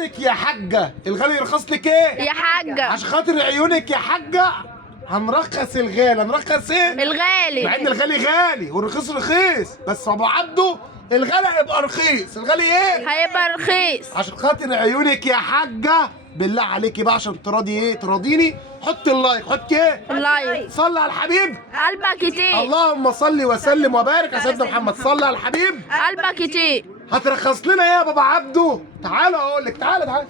لك يا حاجه الغالي يرخص لك ايه يا حاجة. عشان خاطر عيونك يا حاجه هنرخص الغالي. هنرخص ايه الغالي. مع ان الغالي غالي والرخيص رخيص، بس ابو عبده الغالي هيبقى رخيص. الغالي ايه هيبقى رخيص. عشان خاطر عيونك يا حاجه. بالله عليكي بقى عشان تراضي ايه تراضيني، حط اللايك. حط ايه اللايك. صلي على الحبيب. قلبك كتير. اللهم صل وسلم وبارك على سيدنا محمد. صلي على الحبيب. قلبك كتير. هترخص لنا ايه يا بابا عبده؟ تعالى اقول لك. تعالى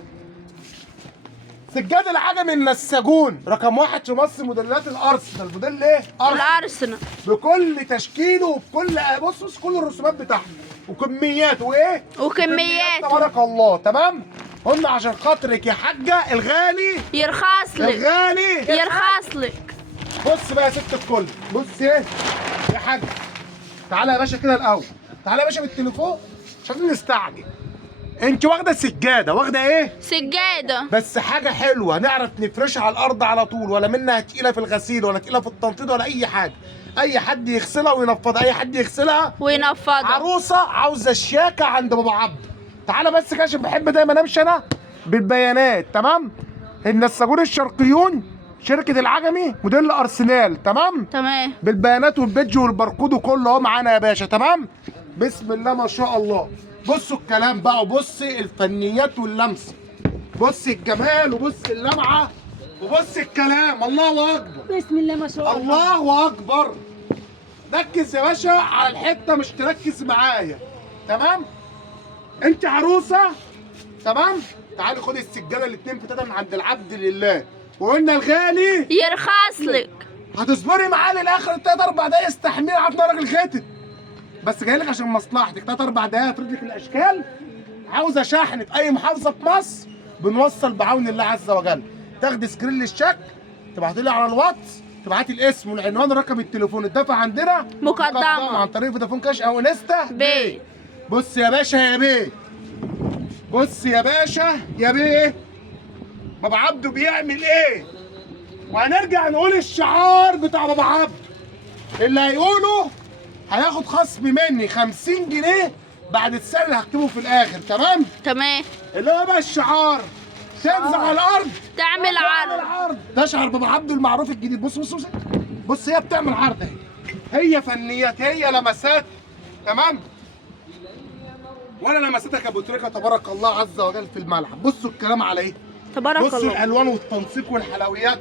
سجاد العجمي النساجون رقم 1 في مصر. موديلات الارسنال. موديل ايه؟ الارسنال. بكل تشكيله وبكل بص كل الرسومات بتاعته وكمياته وايه؟ وكمياته. تبارك الله. تمام؟ قلنا عشان خاطرك يا حاجه الغالي يرخص لك. الغالي يرخص لك. بص بقى يا ست الكل. بص ايه يا حاجه. تعالى يا باشا كده الاول. تعالى يا باشا بالتليفون عشان نستعجل. انت واخده سجاده. واخده ايه؟ سجادة. بس حاجه حلوه نعرف نفرشها على الارض على طول، ولا منها تقيله في الغسيل ولا تقيله في التنطيط ولا اي حاجه. اي حد يغسلها وينفضها. اي حد يغسلها. وينفضها. عروسه عاوزه شياكه عند بابا عبده. تعالى بس كده عشان بحب دايما امشي انا بالبيانات. تمام؟ النساجون الشرقيون شركه العجمي موديل ارسنال. تمام؟ تمام. بالبيانات والبيدج والباركود وكله اهو معانا يا باشا. تمام؟ بسم الله ما شاء الله. بصوا الكلام بقى وبصي الفنيات واللمسه. بصي الجمال وبصي اللمعه وبصي الكلام. الله اكبر. بسم الله ما شاء الله. الله اكبر. ركز يا باشا على الحته مش تركز معايا. تمام؟ انت عروسه. تمام؟ تعالي خدي السجاده الاتنين في تلاته من عند العبد لله. وقلنا الغالي يرخص لك. هتصبري معاه للاخر 3 4 دقايق. استحملي عشان راجل غتت. بس جاي لك عشان مصلحتك. 3 4 دقايق هترد لك الاشكال. عاوزه شحن في اي محافظه في مصر بنوصل بعون الله عز وجل. تاخدي سكرين للشك تبعتي لي على الواتس. تبعتي الاسم والعنوان ورقم التليفون. الدفع عندنا مقدمة عن طريق فودافون كاش او انستا بي. بص يا باشا يا بيه. بص يا باشا يا بيه. بابا عبده بيعمل ايه؟ وهنرجع نقول الشعار بتاع بابا عبده. اللي هيقوله هياخد خصم مني 50 جنيه بعد السعر اللي هكتبه في الاخر. تمام؟ تمام. اللي هو بقى الشعار. تنزل على الارض تعمل عرض. ده شعر بابا عبده المعروف الجديد. بص بص بص. بص هي بتعمل عرض اهي. هي فنيات هي لمسات. تمام؟ ولا لمساتك يا ابو تريكه تبارك الله عز وجل في الملعب. بصوا الكلام على ايه؟ تبارك بصوا الله. الالوان والتنسيق والحلويات.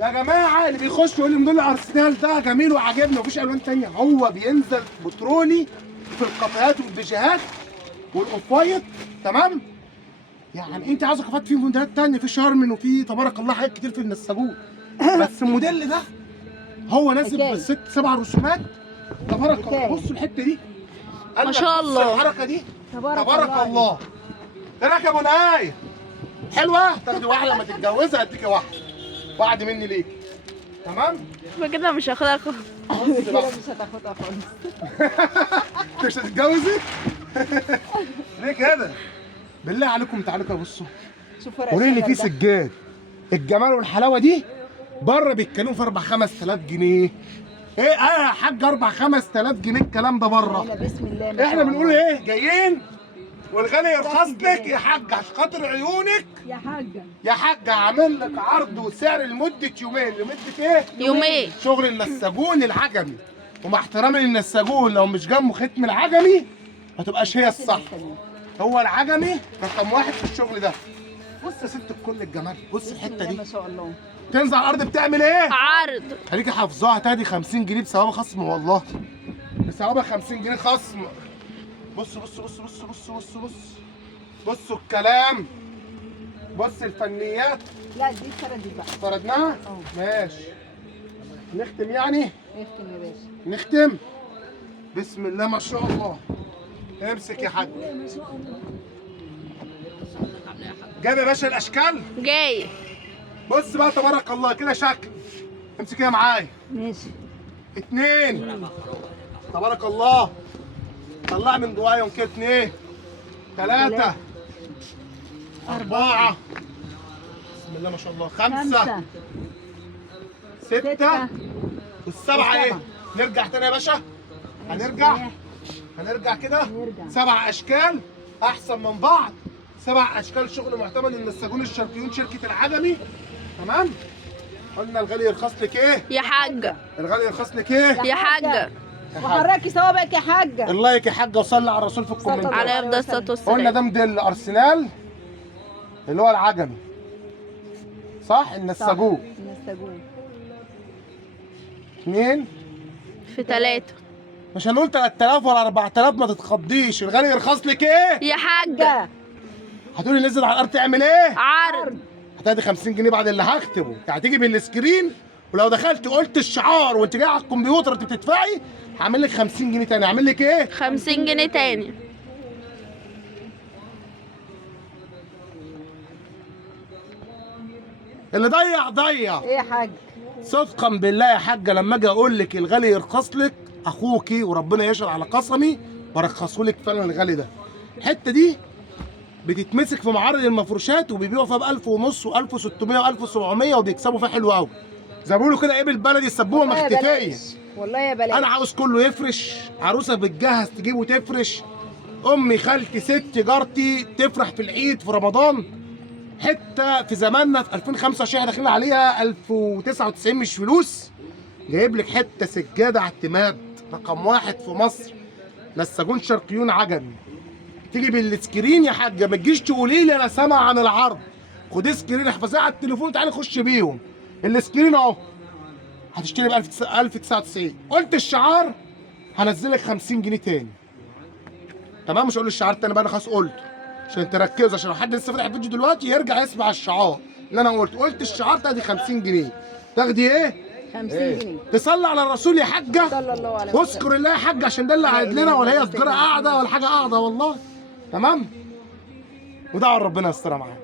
يا جماعه اللي بيخش يقول لي موديل ارسنال ده جميل وعجبني ومفيش الوان تانيه. هو بينزل بترولي في الكافيهات والبيجيهات والاوف وايت. تمام؟ يعني انت عاوزه كافيهات فيه موديلات تانيه. في شارمن وفي تبارك الله حاجات كتير في النساجون. بس الموديل ده هو نازل بست 7 رسومات. تبارك الله. بصوا الحته دي. ما شاء الله. الحركه دي تبارك الله. ايه رايك يا ابو نايف؟ حلوه؟ تاخدي واحده لما تتجوزي هديكي واحده مني ليك. تمام؟ كده مش هاخدها خالص. كده مش هتاخدها خالص. انت مش هتتجوزي؟ ليه كده؟ بالله عليكم تعالوا كده بصوا. شوفوا قولي لي في الرشاقة ده. سجاد الجمال والحلاوه دي بره بيتكلموا في 4 5000 جنيه. ايه يا حاج 4 5000 جنيه الكلام ده بره. هنا بسم الله ما شاء احنا بنقول الله. ايه؟ جايين والغالي يرخص لك يا حاج عشان خاطر عيونك. يا حاجة. يا حاج هعمل لك عرض وسعر لمده يومين. لمده ايه؟ يومين. شغل النساجون العجمي. ومع احترامي للنساجون لو مش جنبه ختم العجمي ما تبقاش هي الصح. هو العجمي رقم 1 في الشغل ده. بص يا ست الكل الجمال. بص الحته دي ما شاء الله. تنزل على الارض بتعمل ايه؟ عرض. خليكي حافظاها. تادي 50 جنيه بثوابها خصم والله. بثوابها 50 جنيه خصم. بص بص بص بص بص بص بص. بصوا الكلام. بص الفنيات. لا دي اتفردت بقى. فردناها؟ ماشي. نختم يعني؟ اختم يا باشا. نختم. بسم الله ما شاء الله. امسك يا حاج. ما شاء الله. جايب يا باشا الاشكال؟ جاي. بص بقى تبارك الله كده شكل. امسك كده معايا. ماشي. 2 تبارك الله. طلع من جوايهم كده 2 3 4 بسم الله ما شاء الله 5 6 والسبعة ايه؟ نرجع تاني يا باشا. هنرجع كده نرجع. 7 اشكال احسن من بعض. 7 اشكال شغل معتمد النساجون الشرقيون شركه العجمي. تمام. قلنا الغالي يرخص لك ايه؟ يا حاجة. الغالي يرخص لك ايه؟ يا حاجة. وحركي صوابعك يا حاجه. اللايك يا حاجه وصلي على الرسول في الكومنتات. عليه افضل الصلاة قلنا والسلام. ده موديل ارسنال اللي هو العجمي، صح؟ النساجون النساجون 2 في 3. مش هنقول 3000 ولا 4000، ما تتخضيش. الغالي يرخص لك ايه؟ يا حاجة. حاجه. هتقولي نزل على الارض تعمل ايه؟ عرض. هتدي 50 جنيه بعد اللي هكتبه، هتيجي بالسكرين ولو دخلت قلت الشعار وانت جاي على الكمبيوتر انت بتدفعي هعمل لك 50 جنيه تاني. هعمل لك ايه؟ 50 جنيه تاني. اللي ضيع ضيع. ايه يا حاج؟ صدقا بالله يا حاجه لما اجي اقول لك الغالي يرخص لك اخوكي وربنا يشهد على قسمي برخصه لك فعلا. الغالي ده الحته دي بتتمسك في معارض المفروشات وبيبيعوا فيها ب 1000 ونص و1600 و1700 وبيكسبوا فيها حلو قوي. زي ما بيقولوا كده ايه بالبلدي السبوبه والله يا مختفيه. بلاش. والله يا بلاش. انا عاوز كله يفرش، عروسه بتجهز تجيب وتفرش، امي خالتي ست جارتي تفرح في العيد في رمضان. حته في زماننا في 2025 داخلين عليها 1099 مش فلوس. جايب لك حته سجاده اعتماد رقم 1 في مصر، نساجون شرقيون عجمي. تيجي بالسكرين يا حاجه، ما تجيش تقولي لي انا سامع عن العرض. خدي سكرين احفظيها على التليفون وتعالي خش بيهم. السكرين اهو هتشتري ب 1099. قلت الشعار هنزلك 50 جنيه تاني. تمام. مش هقول الشعار تاني بقى، انا خلاص قلت عشان تركزوا، عشان لو حد لسه فاتح الفيديو دلوقتي يرجع يسمع الشعار اللي انا قلت الشعار تاخدي 50 جنيه. تاخدي ايه؟ 50 جنيه. تصلي على الرسول يا حاجه. صلى الله عليه وسلم. واذكر الله يا حاجه عشان ده اللي قاعد لنا، ولا هي سجاره قاعده ولا حاجه قاعده والله. تمام. ودعوا ربنا يسترها معانا.